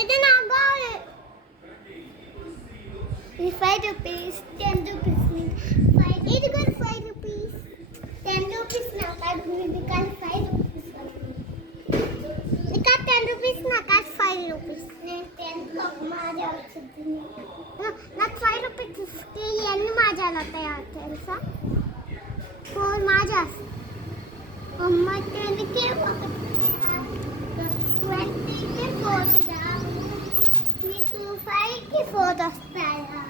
ఇది నాకు కావాలి. ఇది 5 రూపీస్, 10 రూపీస్, 5 ఇది కూడా 5 రూపీస్, 10 రూపీస్ నాకు అది కానీ 5 రూపీస్ ఇంకా 10 రూపీస్ నాకు అది 5 రూపీస్. నేను 10 ఒక మాజా వచ్చింది. నాకు 5 రూపీస్కి ఎన్ని మాజాలు వస్తాయో తెలుసా? 4 మాజాస్. అమ్మ 10కి ఒక 20కి 4 రావు, మీకు 5కి 4 వస్తాయా?